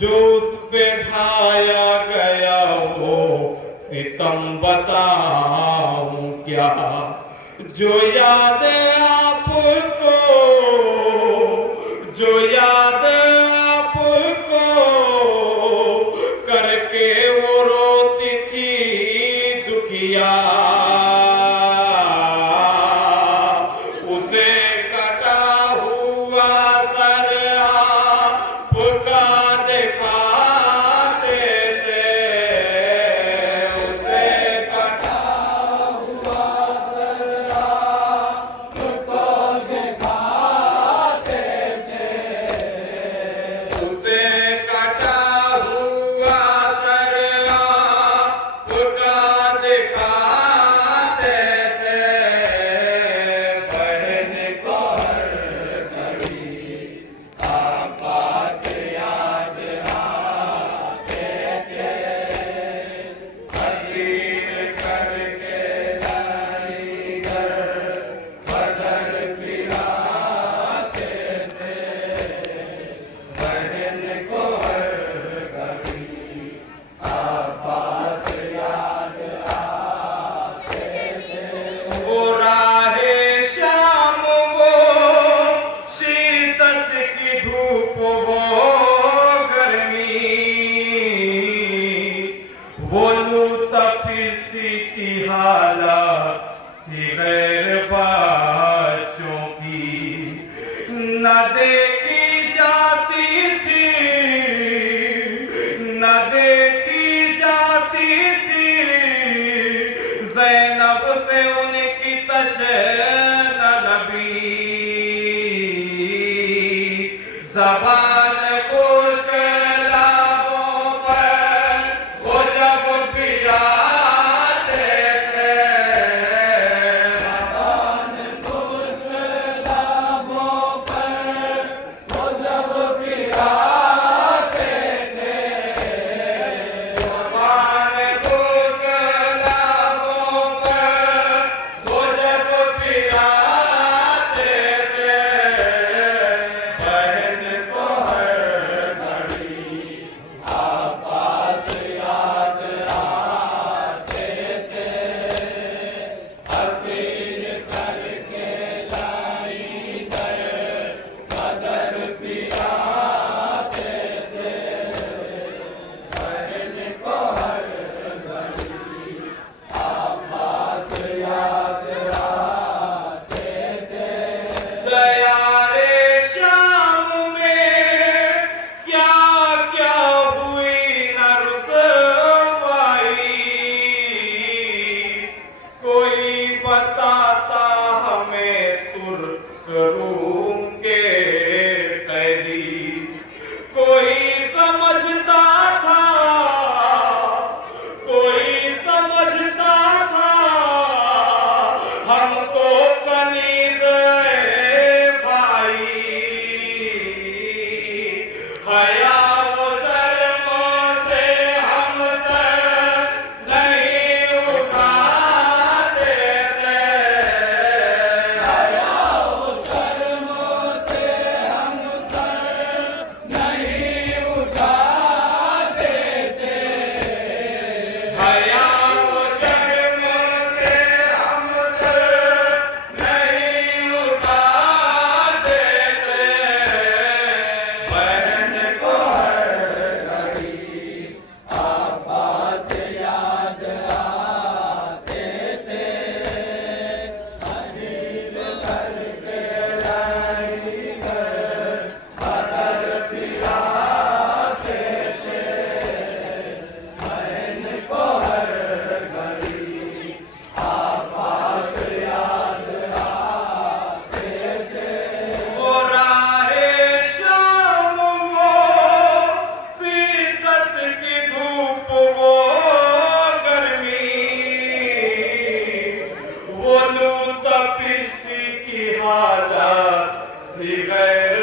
जो उस पे ढाया गया वो सितम बताऊं क्या। जो याद आपको, जो याद आपको करके वो रोती थी दुखिया, उसे कटा हुआ सर आपका दिखाते थे। उसे कटा हुआ सर आपको दिखाते थे। उसे कटा हुआ सर आपका दिखाते थे। बहन को हर घड़ी आकाश याद आते थे। हसीन करके लाई घर बदर फिराते थे। बहन को हर घड़ी आकाश याद आते थे। वो राहे शाम, वो शीतत की धूप, वो गर्मी, वो लूटफिरसी की हालत थी गैर बच्चों की। न देखी जाती थी, न देखी जाती थी ज़ैनब से उनकी तशनबी। ज़बान गोश्त लाबों पर वो जब पिराते थे। ज़बान गोश्त लाबों पर वो जब पिराते थे। ज़बान गोश्त लाबों पर वो जब पिराते थे। बहन को हर घड़ी आकाश याद आते थे। हसीन करके लाई घर बदर फिराते थे। बहन को हर घड़ी आकाश याद आते थे। दयारे शाम में क्या क्या हुई न रुसवाई, कोई बताता हमें तुर्क रूम के कैदी। कोई समझता था, कोई समझता था हमको कनीज़ भाई। हया वो शर्मों से हम सर नहीं उठाते थे। हया वो शर्मों से हम सर नहीं उठाते थे। हया वो शर्मों से हम सर नहीं उठाते थे। बहन को हर घड़ी आकाश याद आते थे। हसीन करके लाई घर बदर फिराते थे। बहन को हर घड़ी आकाश याद आते थे। वो राहे शाम, वो शीतत की धूप, वो गर्मी, वो लूटफिरसी की हालत थी गैर